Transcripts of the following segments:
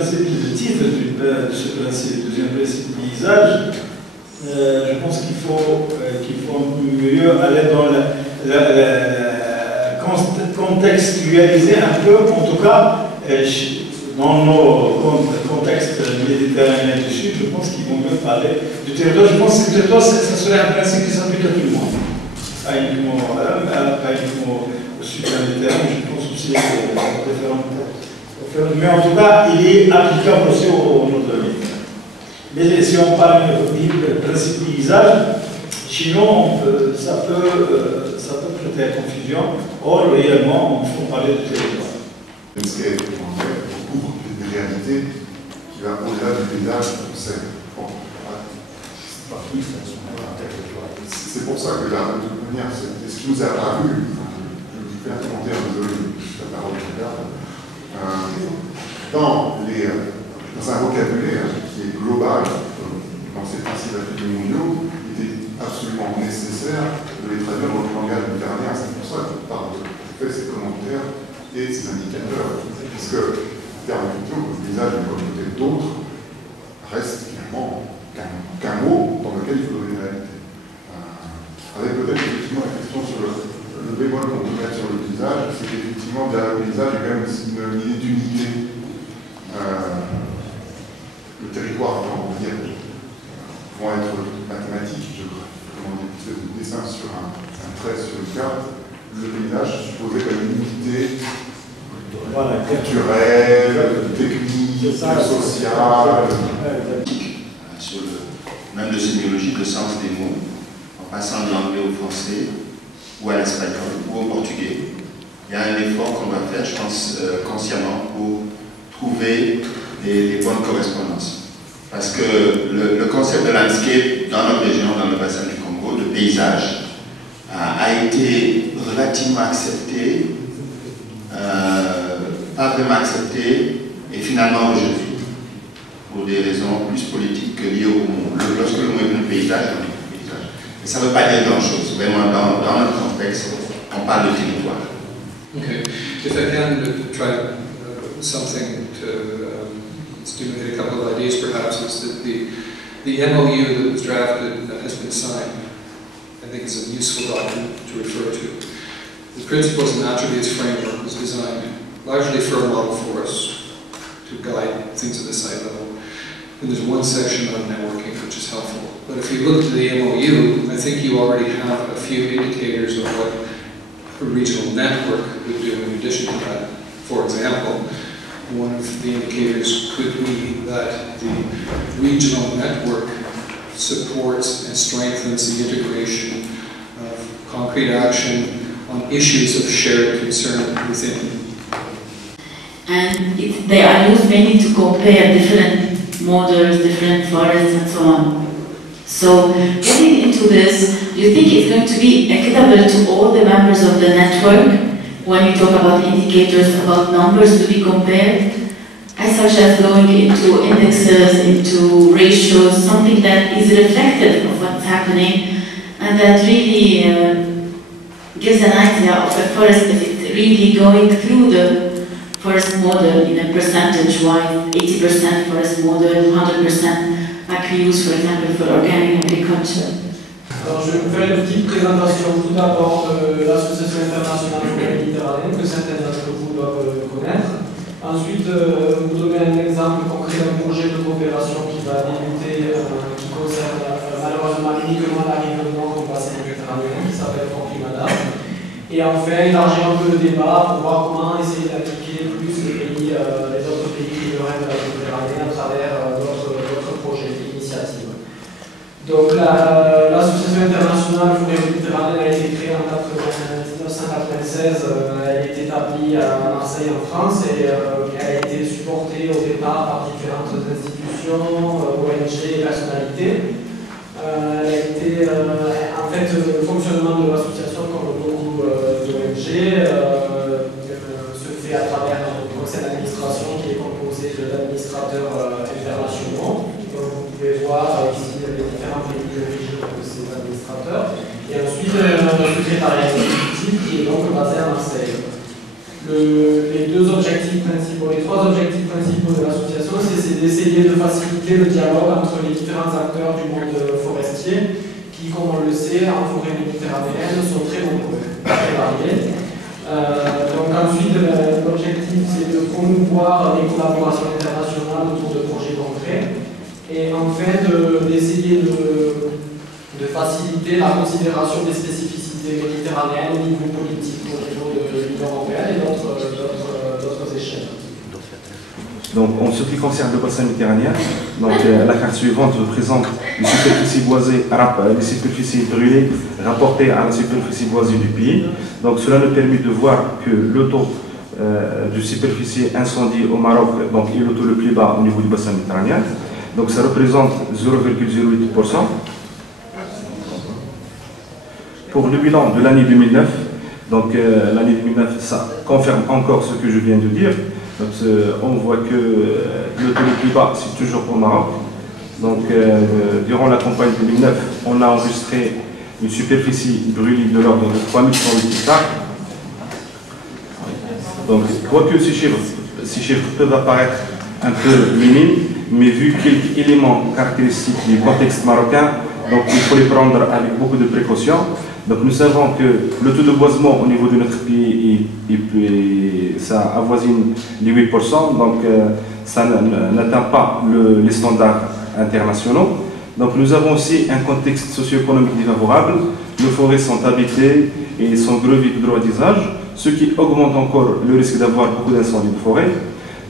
principe, le titre de ce principe, deuxième principe d'usage, je pense qu'il faut mieux aller dans contextualiser un peu, en tout cas, dans nos contextes méditerranéens du Sud, je pense qu'ils vont mieux parler du territoire. Je pense que le territoire, ça serait un principe qui s'applique à tout le monde. Pas uniquement au Sud méditerranéen, je pense aussi à différentes. Mais en tout cas, il est applicable aussi au nord de l'île. Mais si on parle de principe d'usage, sinon ça peut prêter à confusion. Or, réellement, il faut parler du territoire. Landscape recouvre une réalité qui va au-delà du paysage qu'on sait. Bon, c'est pour ça que là, de toute manière, c'est ce qui nous a apparu. Je vais faire commenter un désolé, la parole de garde. Dans un vocabulaire qui est global, dans ces principes appliqués mondiaux, il était absolument nécessaire de les traduire dans le langage méditerranéen. C'est pour ça qu'on parle de ces commentaires et ces indicateurs. Parce que, en termes de culture, le paysage d'une communauté d'autres reste finalement qu'un mot dans lequel il faut donner une réalité. Avec peut-être effectivement la question sur le bémol qu'on peut mettre sur le paysage, c'est qu'effectivement, derrière le paysage, il y a quand même une idée d'unité. Le territoire, on va dire, vont être mathématiques, je crois. Comment dire, c'est un dessin sur un trait sur une carte. Le paysage supposait comme une unité culturelle, technique, sociale. Sur même de sémiologie, le sens des mots, en passant de l'anglais au français, ou à l'espagnol, ou au portugais. Il y a un effort qu'on va faire, je pense, consciemment, pour trouver les bonnes correspondances. Parce que le concept de landscape dans notre région, dans le bassin du Congo, de paysage, a été relativement accepté, pas vraiment accepté, et finalement rejeté, pour des raisons plus politiques que liées au mot. Lorsque le mot est venu paysage, on dit paysage. Mais ça ne veut pas dire grand-chose. Vraiment, dans notre contexte, on parle de territoire. Okay. If I can try something to stimulate a couple of ideas, perhaps, is that the MOU that was drafted has been signed. I think it's a useful document to refer to. The principles and attributes framework was designed largely for a model for us to guide things at the site level. And there's one section on networking which is helpful. But if you look at the MOU, I think you already have a few indicators of what a regional network would do in addition to that. For example, one of the indicators could be that the regional network supports and strengthens the integration of concrete action on issues of shared concern within. And they are used mainly to compare different models, different forests, and so on. So, getting into this, do you think it's going to be equitable to all the members of the network when we talk about indicators, about numbers to be compared? As such as going into indexes, into ratios, something that is reflective of what's happening and that really gives an idea of a forest if it's really going through the forest model in a percentage-wise, 80% forest model, 100% use, for example, for organic agriculture. Alors, je vais vous faire une petite présentation tout d'abord de l'Association internationale forêt méditerranéenne, que certains d'entre vous doivent connaître. Ensuite, vous donner un exemple concret d'un projet de coopération qui va débuter, qui concerne malheureusement uniquement la rive nord du bassin méditerranéen, qui s'appelle Fort Climata. Et enfin, élargir un peu le débat pour voir comment essayer d'appliquer plus les autres pays riverains de la Méditerranée à travers d'autres projets, initiatives. Donc, l'Association internationale forêt méditerranéenne a été créée en 1996. Elle est établie à Marseille, en France, et elle a été supportée au départ par différentes institutions, ONG et personnalités. Elle a été, en fait, le fonctionnement de l'association, comme beaucoup d'ONG, se fait à travers un conseil d'administration qui est composé d'administrateurs internationaux. Donc, vous pouvez voir ici les différents pays d'origine de ces administrateurs. Et ensuite, un secrétariat exécutif qui est donc basé à Marseille. Les trois objectifs principaux de l'association, c'est d'essayer de faciliter le dialogue entre les différents acteurs du monde forestier, qui, comme on le sait, en forêt méditerranéenne, sont très nombreux, très variés. Donc ensuite, l'objectif, c'est de promouvoir les collaborations internationales autour de projets concrets, et en fait, d'essayer de faciliter la considération des spécificités méditerranéennes au niveau politique, au niveau de l'Union européenne et d'autres échelles. Donc, en ce qui concerne le bassin méditerranéen, donc, la carte suivante présente les superficies boisées, les superficies brûlées rapportées à la superficie boisée du pays. Donc, cela nous permet de voir que le taux de superficie incendie au Maroc donc, est le taux le plus bas au niveau du bassin méditerranéen. Donc, ça représente 0,08%. Pour le bilan de l'année 2009, donc l'année 2009, ça confirme encore ce que je viens de dire. Donc, on voit que le taux le plus bas, c'est toujours au Maroc. Donc, durant la campagne 2009, on a enregistré une superficie brûlée de l'ordre de 3108 hectares. Donc, quoique ces chiffres peuvent apparaître un peu minimes, mais vu quelques éléments caractéristiques du contexte marocain, donc il faut les prendre avec beaucoup de précautions. Donc nous savons que le taux de boisement au niveau de notre pays, ça avoisine les 8%, donc ça n'atteint pas les standards internationaux. Donc nous avons aussi un contexte socio-économique défavorable. Nos forêts sont habitées et sont grevées de droit d'usage, ce qui augmente encore le risque d'avoir beaucoup d'incendies de forêt.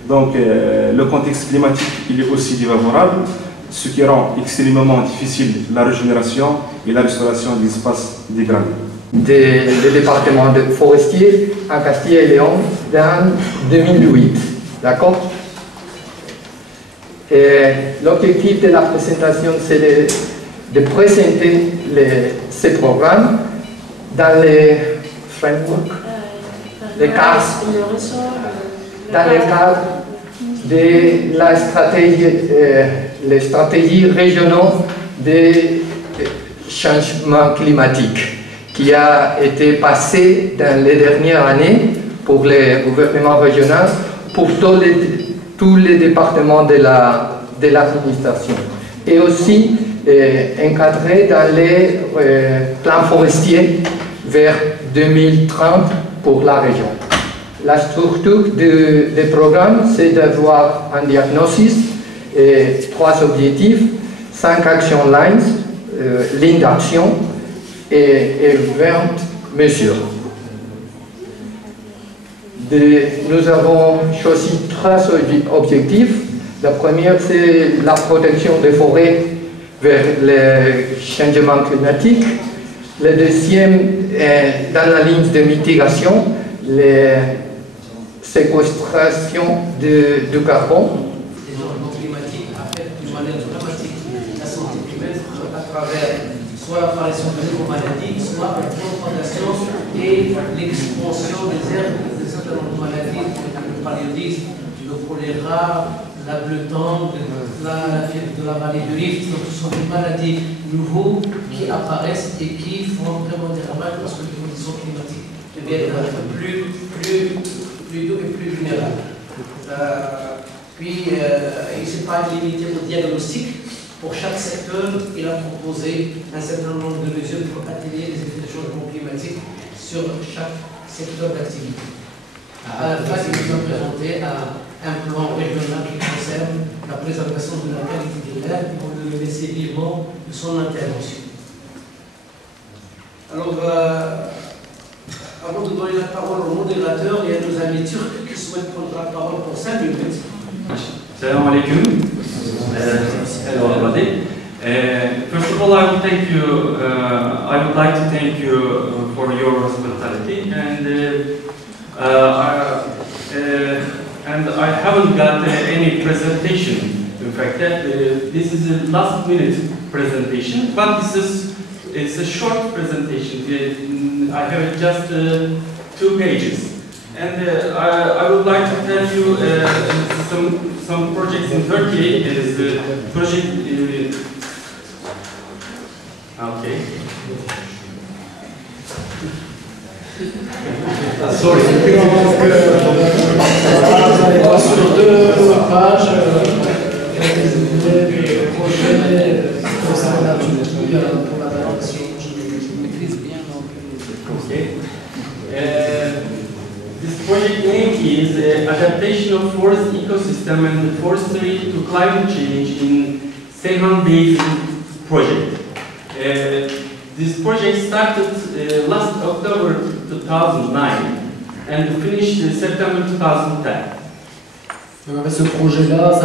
Donc le contexte climatique il est aussi défavorable, ce qui rend extrêmement difficile la régénération et la restauration des espaces dégradés. Des départements de forestiers à Castille et Léon dans 2008. D'accord? L'objectif de la présentation, c'est de présenter ces programmes dans les frameworks, les cadres, dans les cadres de la stratégie, les stratégies régionales de changement climatique qui a été passée dans les dernières années pour les gouvernements régionaux, pour tous les départements de l'administration, et aussi encadré dans les plans forestiers vers 2030 pour la région. La structure des programmes, c'est d'avoir un diagnostic et 3 objectifs, 5 action lines, lignes d'action et 20 mesures. Nous avons choisi 3 objectifs. La première, c'est la protection des forêts vers le changement climatique. Le deuxième, dans la ligne de mitigation, la séquestration du carbone. Les changements climatiques affectent d'une manière dramatique la santé humaine à travers soit l'apparition de nouveaux maladies, soit la propagation et l'expansion des herbes de certaines maladies, le paludisme, le choléra, la bleutang, la fièvre de la vallée du Rift. Donc, ce sont des maladies nouveaux qui apparaissent et qui font vraiment des ravages parce que les conditions climatiques deviennent plus doux et plus vulnérables. Puis, il ne s'est pas limité au diagnostic. Pour chaque secteur, il a proposé un certain nombre de mesures pour atténuer les effets du changement climatique sur chaque secteur d'activité. À la fin, il nous a présenté un plan régional qui concerne la préservation de la qualité de l'air et on le laisser vivement de son intervention. Alors, avant de donner la parole au modérateur, il y a nos amis turcs qui souhaitent prendre la parole pour 5 minutes. Salam alaikum. Hello everybody. First of all, I would thank you. I would like to thank you for your hospitality, and I haven't got any presentation. In fact, this is a last-minute presentation, but it's a short presentation. I have just 2 pages. And I would like to tell you some projects in Turkey. It is the project. Okay. Sorry. Sur 2 pages. fait, je voulais le projet concernant la Turquie pour l'adaptation. Okay. This project name is Adaptation of Forest Ecosystem and Forestry to Climate Change in Seyhan Basin project. This project started last October 2009 and finished September 2010. Donc, en fait, ce projet-là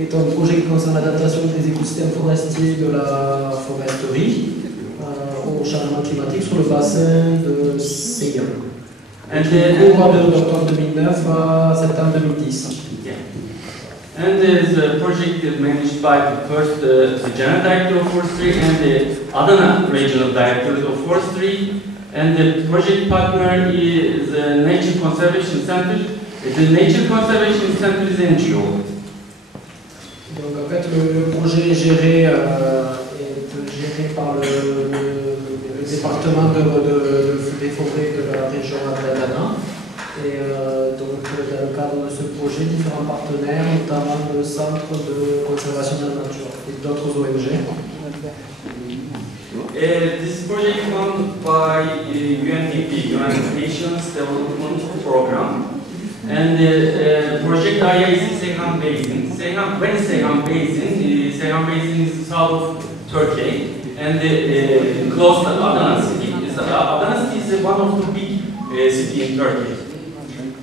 est un projet qui concerne l'adaptation des écosystèmes forestiers de la foresterie au changement climatique sur le bassin de Seyhan. Au mois d'octobre 2009 à septembre 2010. Yeah. And the project is managed by the first the General Director of Forestry and the Adana Regional Director of Forestry, and the project partner is the Nature Conservation Center. The Nature Conservation Center is NGO. Donc en fait le projet est géré par le département des forêts de la région d'Adana. Et donc dans le cadre de ce projet, différents partenaires, notamment le Centre de conservation de la nature et d'autres ONG. This project is funded by UNDP, United Nations Development Program. And the project area is Seyhan Basin. When Seyhan Basin is south of Turkey and close to Adana city. Adana city is one of the big cities in Turkey.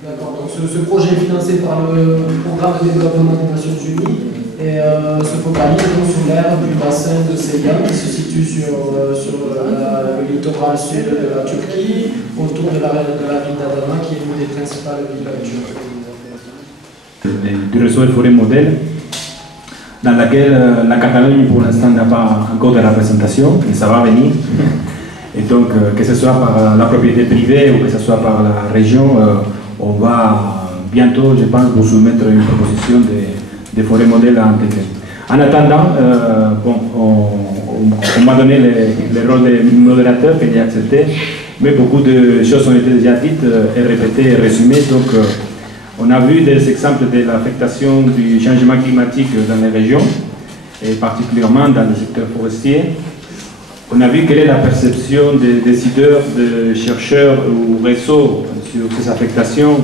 D'accord, donc ce projet est financé par le Programme de développement des Nations Unies et se focalise sur l'aire du bassin de Seyhan qui se situe sur le littoral sud de la Turquie, autour de la ville d'Adana qui est une des principales villes turques. Du réseau de forêt modèle, dans laquelle la Catalogne pour l'instant n'a pas encore de représentation, mais ça va venir. Et donc, que ce soit par la propriété privée ou que ce soit par la région, on va bientôt, je pense, vous soumettre une proposition de forêt modèle à intégrer. En attendant, on m'a donné le rôle de modérateur que j'ai accepté, mais beaucoup de choses ont été déjà dites et répétées et résumées. Donc, on a vu des exemples de l'affectation du changement climatique dans les régions, et particulièrement dans le secteur forestier. On a vu quelle est la perception des décideurs, de chercheurs ou réseaux sur ces affectations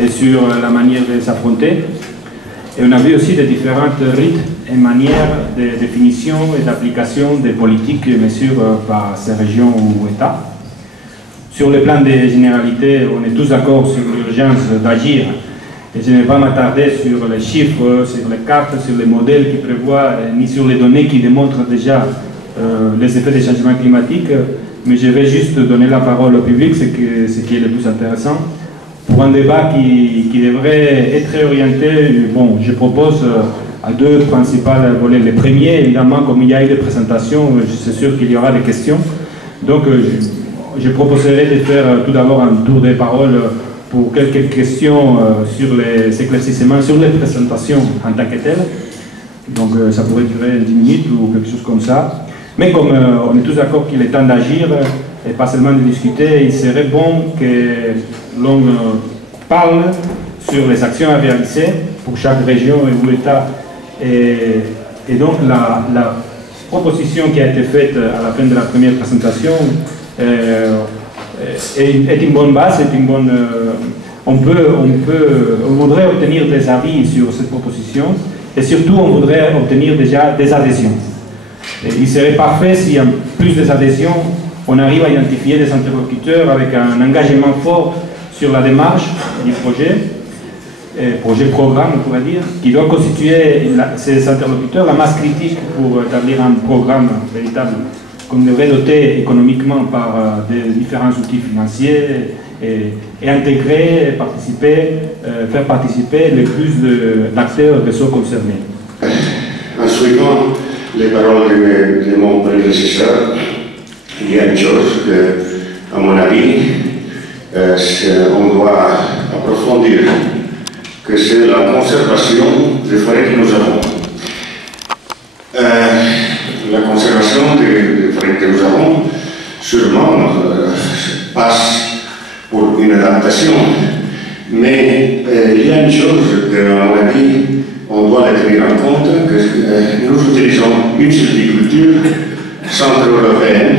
et sur la manière de s'affronter. Et on a vu aussi les différentes rites et manières de définition et d'application des politiques et mesures par ces régions ou États. Sur le plan des généralités, on est tous d'accord sur l'urgence d'agir. Et je ne vais pas m'attarder sur les chiffres, sur les cartes, sur les modèles qui prévoient, ni sur les données qui démontrent déjà les effets des changements climatiques, mais je vais juste donner la parole au public, ce qui est le plus intéressant, pour un débat qui devrait être orienté. Bon, je propose à deux principaux volets. Le premier, évidemment, comme il y a eu des présentations, je suis sûr qu'il y aura des questions. Donc, je proposerai de faire tout d'abord un tour de parole pour quelques questions sur les éclaircissements, sur les présentations en tant que telles. Donc, ça pourrait durer 10 minutes ou quelque chose comme ça. Mais comme on est tous d'accord qu'il est temps d'agir et pas seulement de discuter, il serait bon que l'on parle sur les actions à réaliser pour chaque région ou État. Et donc la proposition qui a été faite à la fin de la première présentation est une bonne base, est une bonne, on voudrait obtenir des avis sur cette proposition et surtout on voudrait obtenir déjà des adhésions. Et il serait parfait si en plus des adhésions, on arrive à identifier des interlocuteurs avec un engagement fort sur la démarche du projet-programme, on pourrait dire, qui doit constituer ces interlocuteurs la masse critique pour établir un programme véritable qu'on devrait doter économiquement par des différents outils financiers et intégrer, faire participer le plus d'acteurs qui sont concernés. En suivant les paroles de mon prédécesseur, il y a une chose que, à mon avis, on doit approfondir, que c'est la conservation des forêts que nous avons. La conservation des forêts que nous avons, sûrement, passe pour une adaptation, mais il y a une chose que, à mon avis, on doit les tenir en compte que nous utilisons une sylviculture centre-européenne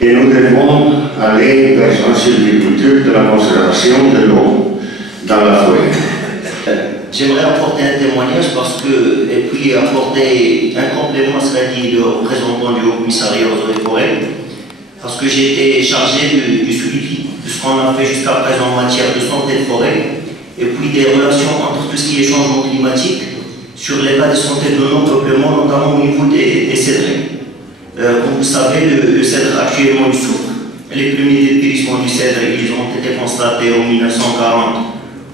et nous devons aller vers une sylviculture de la conservation de l'eau dans la forêt. J'aimerais apporter un témoignage parce que, et puis apporter un complément, cela dit, le représentant du Haut-Commissariat aux eaux et forêts, parce que j'ai été chargé du suivi de ce qu'on a fait jusqu'à présent en matière de santé de forêt, et puis des relations entre tout ce qui est changement climatique sur l'état de santé de nos peuplements, notamment au niveau des cédrés. Comme vous savez, le cèdre actuellement il souffre. Les premiers dépérissements du cèdre, ils ont été constatés en 1940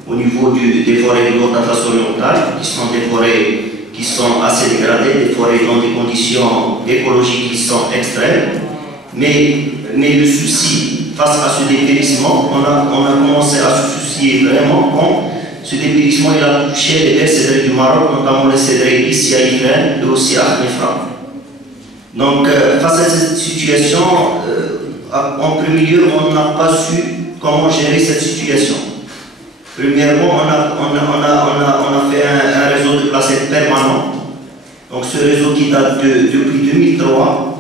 au niveau des forêts de l'Haute-Atlas orientale, qui sont des forêts qui sont assez dégradées, des forêts dans des conditions écologiques qui sont extrêmes. Mais le souci face à ce dépérissement, on a commencé à se soucier vraiment quand ce dépérissement il a touché les belles cédrées du Maroc, notamment les cédrées ici à Ifrane et aussi à Khnefra. Donc face à cette situation, en premier lieu, on n'a pas su comment gérer cette situation. Premièrement, on a fait un réseau de placettes permanent. Donc ce réseau qui date depuis 2003.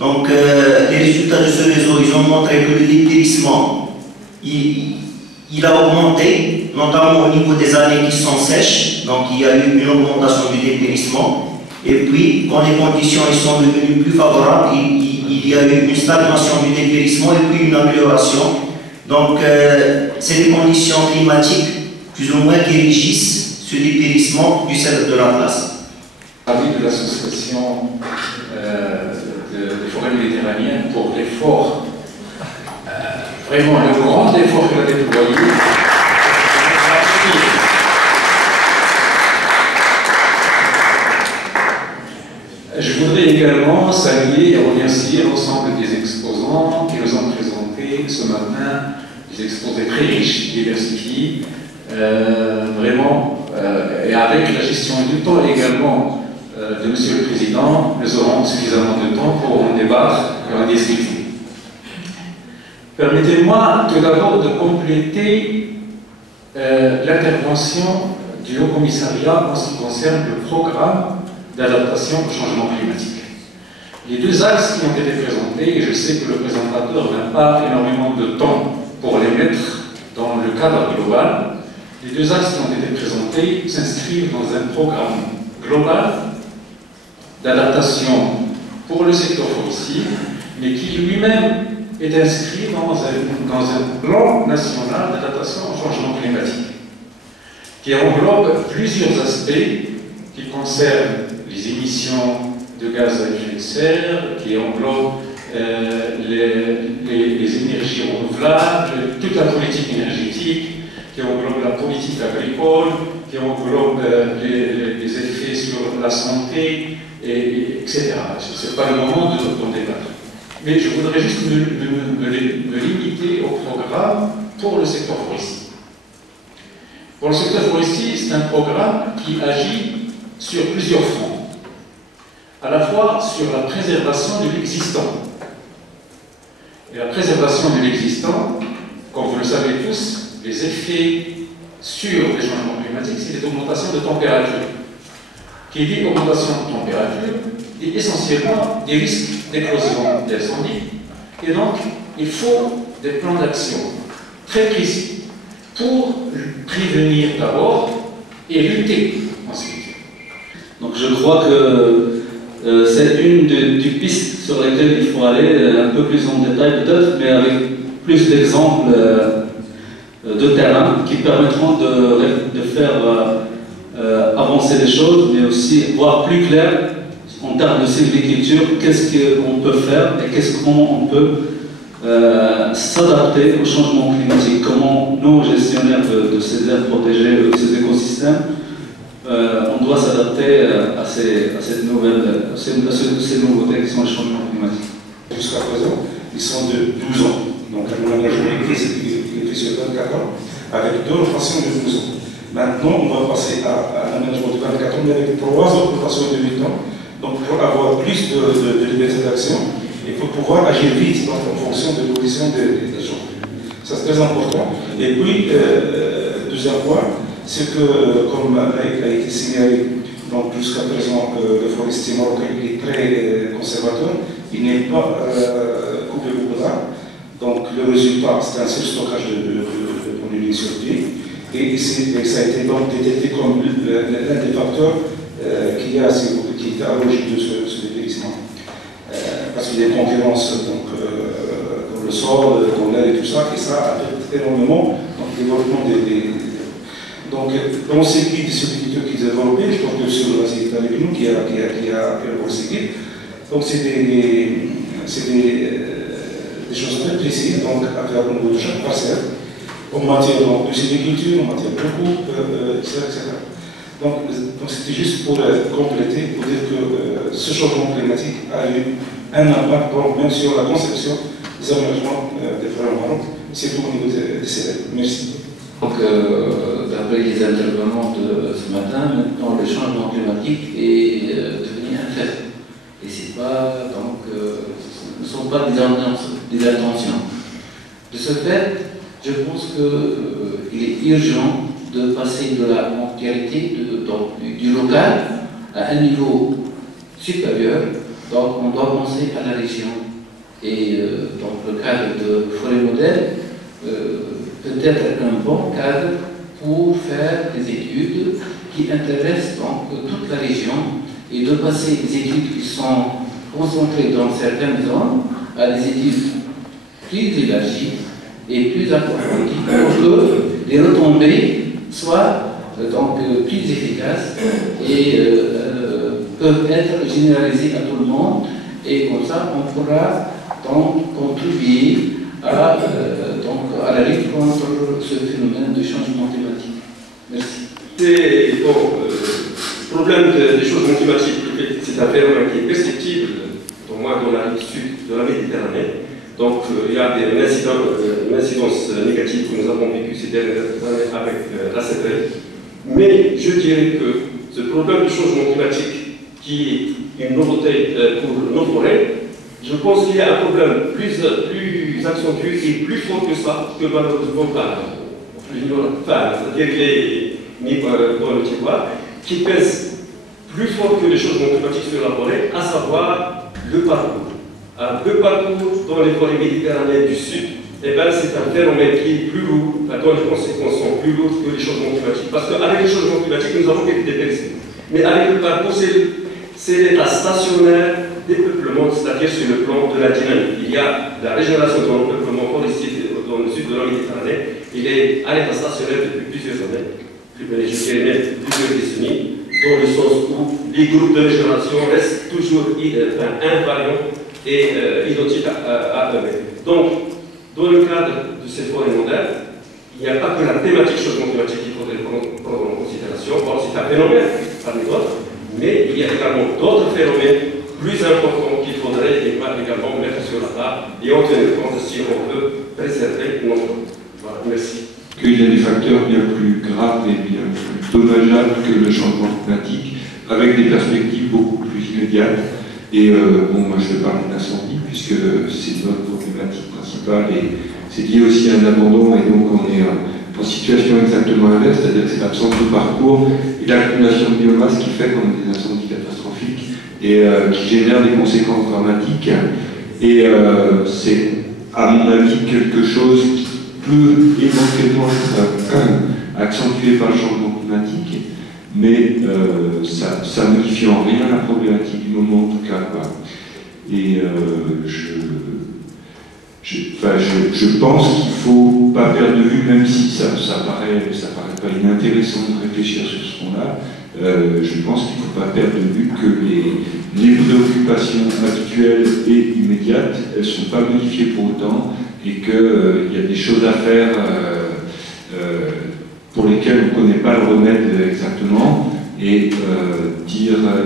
Donc les résultats de ce réseau, ils ont montré que le dépérissement, il a augmenté, notamment au niveau des années qui sont sèches. Donc il y a eu une augmentation du dépérissement. Et puis, quand les conditions ils sont devenues plus favorables, il y a eu une stagnation du dépérissement et puis une amélioration. Donc, c'est les conditions climatiques, plus ou moins, qui régissent ce dépérissement du cèdre de l'Atlas. Avis de l'association des forêts méditerranéennes pour l'effort, vraiment le grand effort qu'elle a déployé. Je voudrais également saluer et remercier l'ensemble des exposants qui nous ont présenté ce matin des exposés très riches, diversifiés, vraiment, et avec la gestion du temps également de Monsieur le Président, nous aurons suffisamment de temps pour en débattre et en discuter. Permettez-moi tout d'abord de compléter l'intervention du Haut Commissariat en ce qui concerne le programme d'adaptation au changement climatique. Les deux axes qui ont été présentés, et je sais que le présentateur n'a pas énormément de temps pour les mettre dans le cadre global, les deux axes qui ont été présentés s'inscrivent dans un programme global d'adaptation pour le secteur forestier, mais qui lui-même est inscrit dans un plan national d'adaptation au changement climatique, qui englobe plusieurs aspects qui concernent les émissions de gaz à effet de serre, qui englobe les énergies renouvelables, toute la politique énergétique, qui englobe la politique agricole, qui englobe les effets sur la santé, etc. Ce n'est pas le moment d'en débattre. Mais je voudrais juste me limiter au programme pour le secteur forestier. Pour le secteur forestier, c'est un programme qui agit sur plusieurs fronts. À la fois sur la préservation de l'existant. Et la préservation de l'existant, comme vous le savez tous, les effets sur les changements climatiques, c'est les augmentations de température. Qui dit augmentation de température, dit essentiellement des risques d'éclosion d'incendie. Et donc, il faut des plans d'action très précis pour prévenir d'abord et lutter ensuite. Donc je crois que c'est une des pistes sur lesquelles il faut aller un peu plus en détail peut-être, mais avec plus d'exemples de terrain qui permettront de faire avancer les choses, mais aussi voir plus clair en termes de sylviculture, qu'est-ce qu'on peut faire et comment on peut s'adapter au changement climatique, comment nous, gestionnaires de ces aires protégées, de ces écosystèmes, on doit s'adapter à ces nouveautés qui sont le changement climatique. Jusqu'à présent, ils sont de 12 ans. Donc, un engagement écrit sur 24 ans, avec deux rotations de 12 ans. Maintenant, on va passer à un aménagement de 24 ans, mais avec 3 autres rotations de 8 ans. Donc, pour avoir plus de liberté d'action, il faut pouvoir agir vite en fonction de l'évolution des gens. Ça, c'est très important. Et puis, deuxième point, c'est que, comme a été signalé jusqu'à présent, le forestier marocain est très conservateur, il n'est pas coupé au bras. Donc le résultat, c'est un surstockage de produits sur pied. Et ça a été donc détecté comme l'un des facteurs qui était à l'origine de ce dépérissement. Parce qu'il y a une concurrence dans le sol, dans l'air et tout ça, et ça affecte énormément le développement donc, dans ces guides, ces guides qu'ils ont développés, je pense que M. Vasile est avec nous, qui a élaboré ces guides. Donc, c'est des choses très précises donc, à faire au niveau de chaque parcelle, en matière de sylviculture, en matière de coupe, etc. Donc, c'était juste pour compléter, pour dire que ce changement climatique a eu un impact même sur la conception des aménagements des forêts en Maroc, surtout au niveau des célèbres. Merci. Donc, d'après les intervenants de ce matin, maintenant le changement climatique est devenu un fait. Et c'est pas, donc, ce ne sont pas des intentions. De ce fait, je pense qu'il est urgent de passer de la mondialité, du local, à un niveau supérieur. Donc, on doit penser à la région. Et dans le cadre de Forêt Modèle, peut-être un bon cadre pour faire des études qui intéressent donc toute la région et de passer des études qui sont concentrées dans certaines zones à des études plus élargies et plus approfondies pour que les retombées soient donc plus efficaces et peuvent être généralisées à tout le monde et comme ça on pourra donc contribuer à la lutte contre ce phénomène de changement climatique. Merci. Le problème des changements climatiques, c'est un phénomène qui est perceptible, au moins dans la rive sud de la Méditerranée. Donc il y a une incidence négative que nous avons vécue ces dernières années avec la sécheresse. Mais je dirais que ce problème de changement climatique, qui est une nouveauté pour nos forêts, je pense qu'il y a un problème plus accentué et plus fort que ça, que malheureusement c'est-à-dire les mis dans le tiroir, qui pèse plus fort que les changements climatiques sur la forêt, à savoir le parcours. Le parcours dans les forêts méditerranéennes du sud, c'est un phénomène qui est plus lourd, dont les conséquences sont plus lourdes que les changements climatiques. Parce qu'avec les changements climatiques, nous avons été dépérissés. Mais avec le parcours, c'est l'état stationnaire dépeuplement, c'est-à-dire sur le plan de la dynamique. Il y a la régénération de l'empeuplement forestier dans le sud de la Méditerranée. Il est à l'état stationnaire depuis plusieurs années, je dirais même plusieurs décennies, dans le sens où les groupes de régénération restent toujours invariants et identiques à eux-mêmes. Donc, dans le cadre de ces forêts modernes, il n'y a pas que la thématique changement climatique qu'il faudrait prendre en considération. Bon, c'est un phénomène parmi d'autres, mais il y a également d'autres phénomènes plus importants qu'il faudrait également mettre sur la table et en tenir compte si on veut préserver nos forêts. Voilà, merci. Qu'il y a des facteurs bien plus graves et bien plus dommageables que le changement climatique, avec des perspectives beaucoup plus immédiates. Et moi je vais parler d'incendie, puisque c'est notre problématique principale et c'est lié aussi à un abandon, et donc on est en situation exactement inverse, c'est-à-dire que c'est l'absence de parcours et l'accumulation de biomasse qui fait qu'on a des incendies catastrophiques et qui génèrent des conséquences dramatiques. Et c'est, à mon avis, quelque chose qui peut éventuellement être accentué par le changement climatique, mais ça ne modifie en rien la problématique du moment, en tout cas. Quoi. Et je pense qu'il ne faut pas perdre de vue, même si ça paraît pas inintéressant de réfléchir sur ce point-là, je pense qu'il ne faut pas perdre de vue que les préoccupations actuelles et immédiates, elles ne sont pas modifiées pour autant, et qu'il y a des choses à faire pour lesquelles on ne connaît pas le remède exactement, et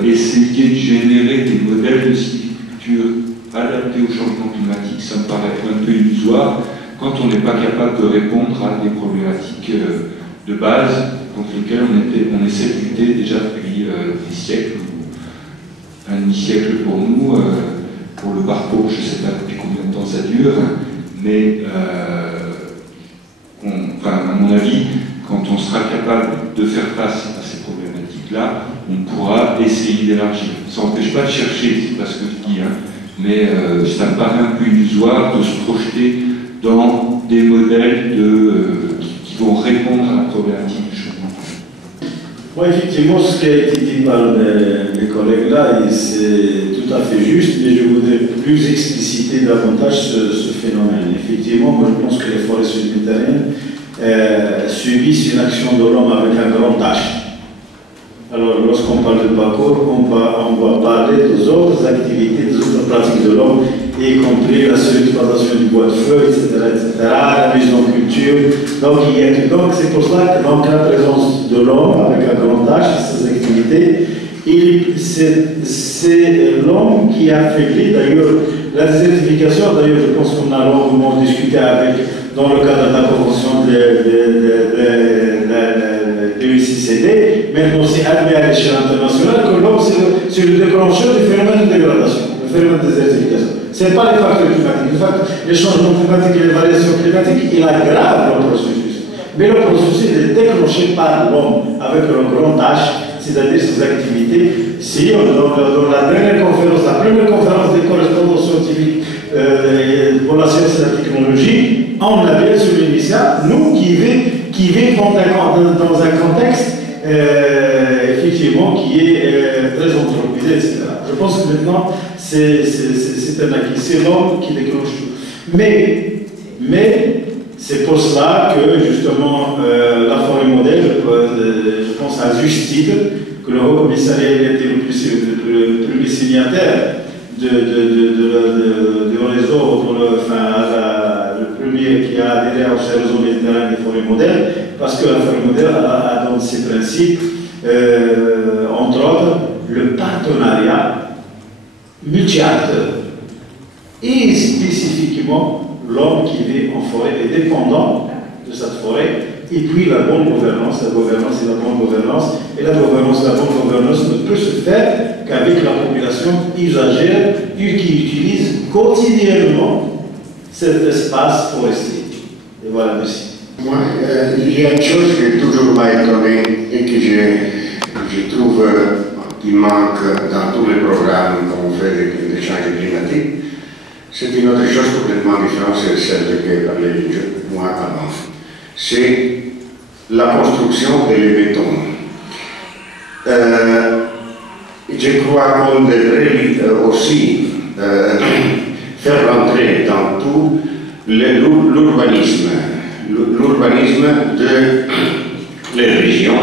essayer de générer des modèles de sylviculture adaptés au changement climatique, ça me paraît un peu illusoire quand on n'est pas capable de répondre à des problématiques de base contre lesquelles on essaie de lutter déjà depuis des siècles, un demi-siècle pour nous, pour le parcours, je ne sais pas depuis combien de temps ça dure, mais à mon avis, quand on sera capable de faire face à ces problématiques-là, on pourra essayer d'élargir. Ça n'empêche pas de chercher, c'est pas ce que je dis, hein, mais ça me paraît un peu illusoire de se projeter dans des modèles qui vont répondre à la problématique du changement. Moi, effectivement, ce qui a été dit par mes collègues là, c'est tout à fait juste, mais je voudrais plus expliciter davantage ce phénomène. Effectivement, moi je pense que les forêts sud-méditerranéennes subissent une action de l'homme avec un grand H. Alors, lorsqu'on parle de parcours, on va parler des autres activités, des autres pratiques de l'homme, y compris la surexploitation du bois de feu, etc., la mise en culture. Donc, c'est pour cela que donc, la présence de l'homme avec un grand H, ces activités, c'est l'homme qui affaiblit d'ailleurs la désertification. D'ailleurs, je pense qu'on a longuement discuté dans le cadre de la convention de l'UICCD, mais aussi admis à l'échelle internationale, que l'homme, c'est le déclencheur du phénomène de dégradation, le phénomène de désertification. Ce n'est pas les facteurs climatiques. Les changements climatiques et les variations climatiques, ils aggravent le processus. Mais le processus est déclenché par l'homme, avec un grand H, c'est-à-dire ses activités. Si, dans la dernière conférence, la première conférence des correspondants scientifiques pour la science et la technologie, on a bien souligné ça, nous qui vivons dans un contexte effectivement qui est très anthropisé, etc. Je pense que maintenant, c'est un acquis, c'est l'homme qui déclenche tout. Mais c'est pour cela que justement la forêt modèle, je pense à juste titre, que le Haut Commissariat a été le premier signataire du réseau, le premier qui a adhéré au réseau méditerranéen des forêts modèles, parce que la forêt modèle a dans ses principes, entre autres, le partenariat multi-acteurs. Et spécifiquement, l'homme qui vit en forêt est dépendant de cette forêt. Et puis la bonne gouvernance, la gouvernance et la bonne gouvernance. Et la gouvernance, la bonne gouvernance ne peut se faire qu'avec la population usagère qui utilise quotidiennement cet espace forestier. Et voilà, merci. Moi, il y a une chose qui toujours m'a étonné et que je trouve qui manque dans tous les programmes qu'on fait des changements climatiques. C'est une autre chose complètement différente, c'est celle que parlait moi avant. C'est la construction des bétons. Je crois qu'on devrait aussi faire rentrer dans tout l'urbanisme de les régions,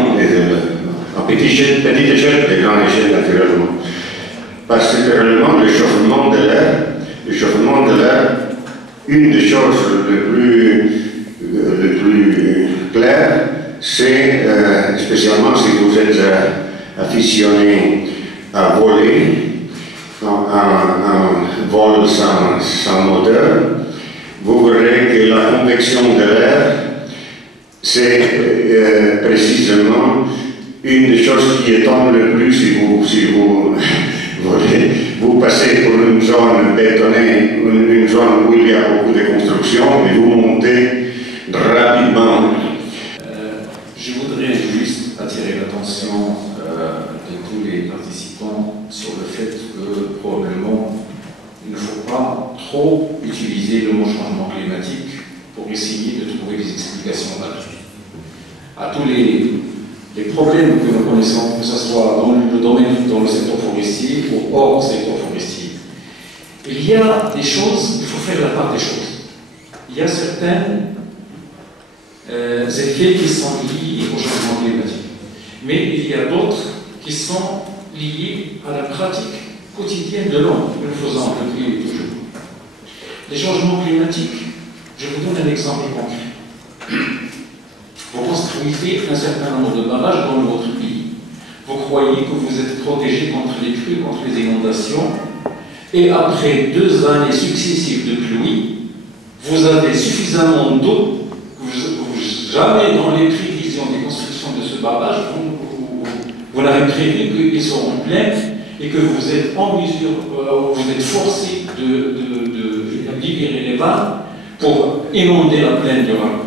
à petite échelle, de grande échelle naturellement. Parce que réellement, le chauffement de l'air, une des choses les plus claires, c'est, spécialement si vous êtes aficionné à voler, un vol sans moteur, vous verrez que la convection de l'air, c'est précisément une des choses qui étonne le plus si vous volez. Vous passez pour une zone bétonnée, une zone où il y a beaucoup de construction, et vous montez rapidement. Je voudrais juste attirer l'attention de tous les participants sur le fait que probablement il ne faut pas trop utiliser le mot changement climatique pour essayer de trouver des explications à tous les problèmes que nous connaissons, que ce soit dans le domaine, dans le secteur forestier ou hors secteur forestier. Il y a des choses, il faut faire la part des choses. Il y a certains effets qui sont liés au changement climatique. Mais il y a d'autres qui sont liés à la pratique quotidienne de l'homme que nous faisons depuis toujours. Les changements climatiques, je vous donne un exemple concret. Vous construisez un certain nombre de barrages dans votre pays. Vous croyez que vous êtes protégé contre les crues, contre les inondations, et après 2 années successives de pluie, vous avez suffisamment d'eau, jamais dans les prévisions des constructions de ce barrage, vous n'avez prévu qu'ils seront pleins et que vous êtes en mesure, vous êtes forcé de libérer les vannes pour inonder la plaine du Rhin,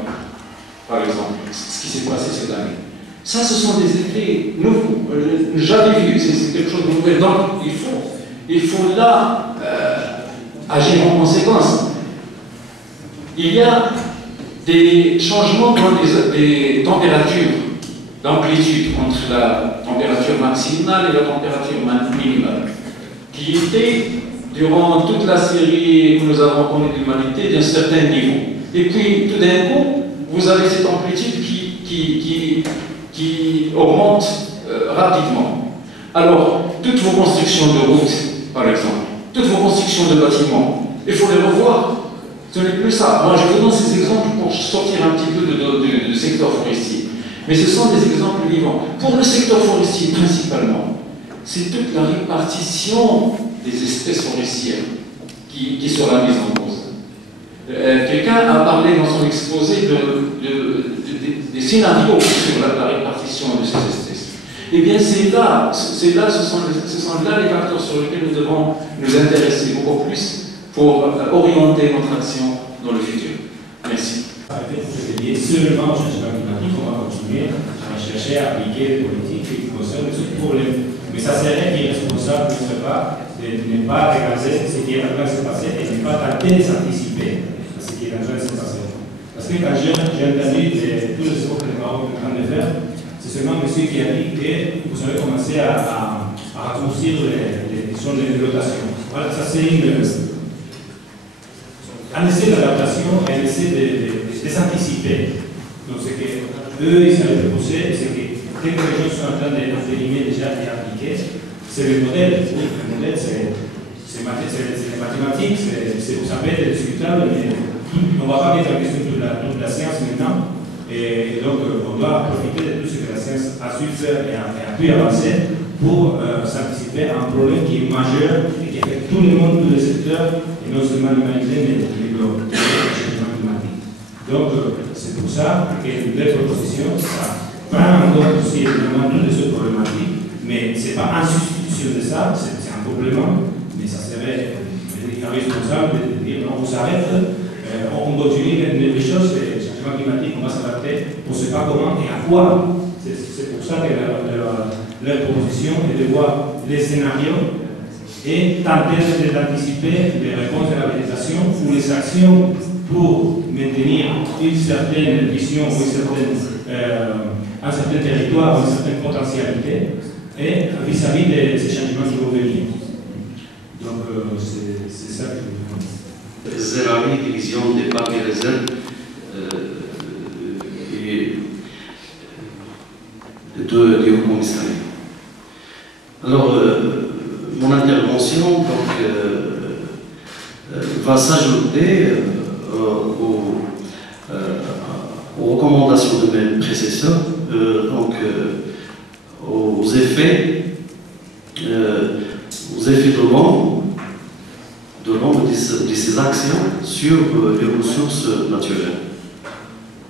par exemple, ce qui s'est passé cette année. Ça, ce sont des effets nouveaux, jamais vus, c'est quelque chose de nouveau. Donc, il faut là agir en conséquence. Il y a des changements dans les températures d'amplitude entre la température maximale et la température minimale, qui étaient, durant toute la série que nous avons connue de l'humanité, d'un certain niveau. Et puis, tout d'un coup, vous avez cette amplitude qui augmente rapidement. Alors, toutes vos constructions de routes, par exemple, toutes vos constructions de bâtiments, il faut les revoir. Ce n'est plus ça. Moi, je vous donne ces exemples pour sortir un petit peu du secteur forestier. Mais ce sont des exemples vivants. Pour le secteur forestier, principalement, c'est toute la répartition des espèces forestières qui sera mise en cause. Quelqu'un a parlé dans son exposé des scénarios sur la répartition de ces espèces. Eh bien, ce sont là les facteurs sur lesquels nous devons nous intéresser beaucoup plus pour orienter notre action dans le futur. Merci. Seulement au changement climatique, on va continuer à chercher à appliquer des politiques qui concernent ce problème. Mais ça serait irresponsable de notre part de ne pas regarder ce qui est en train de se passer et de ne pas tenter de s'anticiper à ce qui est en train de se passer. Parce que quand j'ai entendu tous les efforts que les parents sont en train de faire, c'est seulement monsieur qui a dit que vous avez commencé à raccourcir les zones de rotation. Voilà, ça c'est un essai d'adaptation et un essai de s'anticiper. Donc, ce qu'eux, ils avaient proposé, c'est que dès que les choses sont en train d'être déjà et appliquées, c'est le modèle. Oui, le modèle, c'est les mathématiques, ça peut être discutable, mais on ne va pas mettre en question toute la science maintenant. Et donc, on doit profiter de tout ce que la science a su faire et a pu avancer pour s'anticiper à un problème qui est majeur et qui affecte tout le monde, tous les secteurs, et non seulement l'humanité, mais le globe, le changement climatique. Donc, c'est pour ça que les propositions, ça prend encore aussi évidemment toutes les autres problématiques, mais ce n'est pas en substitution de ça, c'est un complément, mais ça serait irresponsable de dire non, on s'arrête, on continue les choses, le changement climatique, on va s'adapter, on ne sait pas comment et à quoi. C'est pour ça que leur proposition est de voir les scénarios et tenter d'anticiper les réponses de la végétation ou les actions pour maintenir une certaine vision ou un certain territoire, une certaine potentialité et vis-à-vis de ces changements qui vont venir. Donc c'est ça que je veux dire. Zerami, division des parcs et réserves du Haut-Commissariat. Alors, mon intervention donc, va s'ajouter aux recommandations de mes prédécesseurs, donc aux effets de l'homme de ces actions sur les ressources naturelles.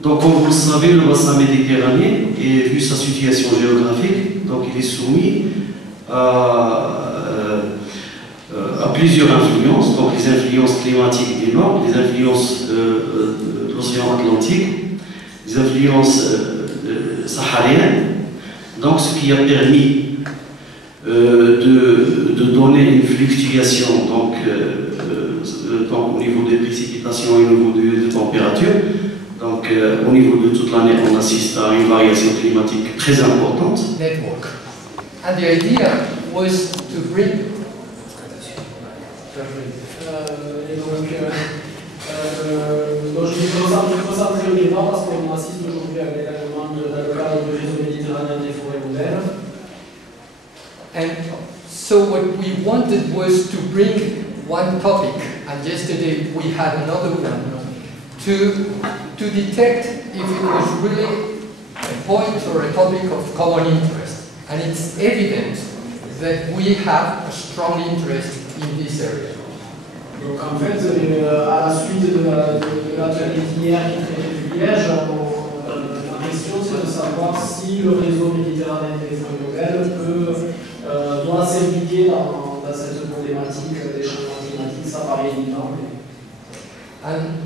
Donc, comme vous le savez, le bassin méditerranéen, et vu sa situation géographique, donc il est soumis à plusieurs influences, donc les influences climatiques du Nord, les influences de l'océan Atlantique, les influences sahariennes, donc ce qui a permis de donner une fluctuation donc, au niveau des précipitations et au niveau de température. Donc, au niveau de toute l'année, on assiste à une variation climatique très importante. Network. And the idea was to bring. Donc je me concentrer au Liban parce qu'on assiste aujourd'hui à l'également dans le cadre du réseau méditerranéen des forêts modernes. And so what we wanted was to bring one topic, and yesterday we had another one, to detect if it was really a point or a topic of common interest. And it's evident that we have a strong interest in this area. Donc en fait, à la suite de l'atelier d'hier qui traitait du liège, la question c'est de savoir si le réseau méditerranéen des forêts nouvelles doit s'impliquer dans cette problématique des changements climatiques, ça paraît évident. And